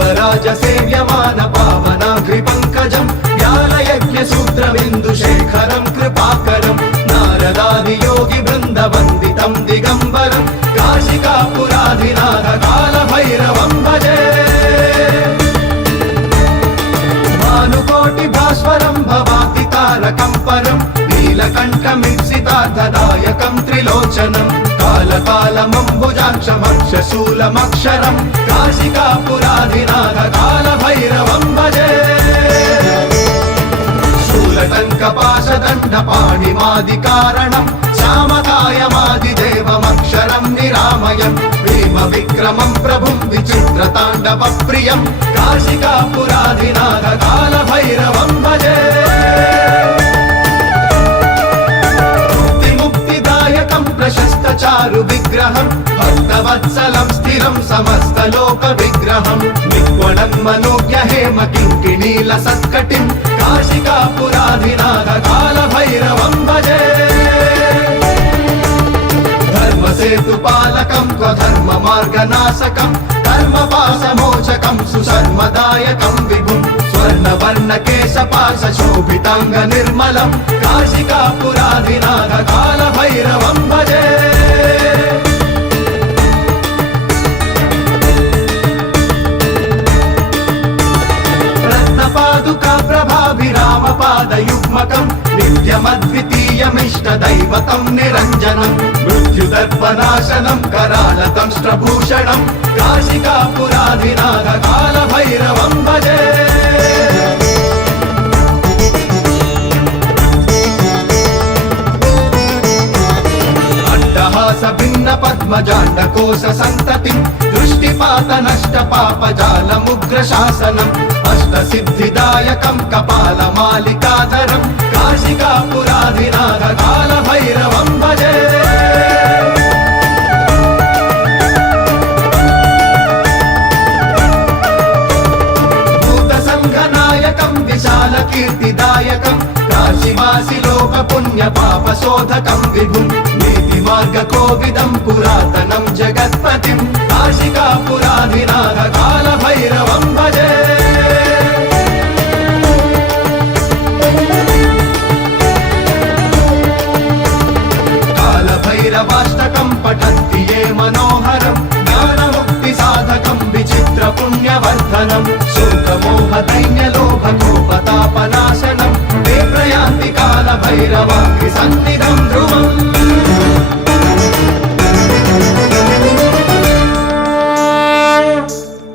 देवराज सेव्यमान पावनाघ्रिपङ्कजं व्यालयज्ञसूत्रमिन्दुशेखरं कृपाकरं नारदादियोगिवृन्दवन्दितं दिगम्बरं काशिकापुराधिनाथ कालभैरवं भजे भानुकोटिभास्वरं भवाति तारकं परं नीलकण्ठमीप्सितार्थदायकं त्रिलोचनं कालकालमम्बुजाक्षमक्षशूलमक्षरं काशिकापुराधिनाथ कालभैरवं भजे शूलटङ्कपाशदण्डपाणिमादिकारणं श्यामकायमादिदेवमक्षरं निरामयं भीमविक्रमं प्रभुं विचित्रताण्डवप्रियं काशिकापुराधिनाथ कालभैरवं भजे प्रशस्तचारु विग्रहं भक्तवत्सलं स्थिरं समस्तलोकविग्रहं निक्वणं मनोज्ञ हेम किङ्किणीलसत्कटिं काशिकापुराधिनाथ कालभैरवं भजे धर्मसेतुपालकं त्वधर्ममार्गनाशकं कर्मपाशमोचकं सुशर्मदायकं विभुं स्वर्णवर्णकेशपाशशोभिताङ्गनिर्मलं काशिकापुराधिनाथ कालभैरवं भजे रत्नपादुका प्रभाभिरामपादयुग्मकं नित्यमद्वितीयमिष्टदैवतं निरञ्जनं मृत्युदर्पनाशनं करालदंष्ट्रभूषणं काशिकापुराधिनाथ कालभैरवं भजे भिन्न पद्मजाण्डकोश सन्ततिं दृष्टिपात नष्ट पापजालमुग्रशासनम् अष्टसिद्धिदायकं कपालमालिकाधरं काशिकापुराधिनाथ कालभैरवं भजे भूतसङ्घनायकं विशालकीर्तिदायकं काशीवासि लोकपुण्यपापशोधकं विभुं नीतिमार्गकोविदं पुरातनं जगत्पतिं काशिकापुराधिनाथ कालभैरवं भजे कालभैरवाष्टकं पठन्ति ये मनोहरं ज्ञानमुक्तिसाधकं विचित्रपुण्यवर्धनं शोकमोहदैन्यलोभकोपतापनाशनं ते प्रयान्ति कालभैरवाग्निसन्निधं ध्रुवम्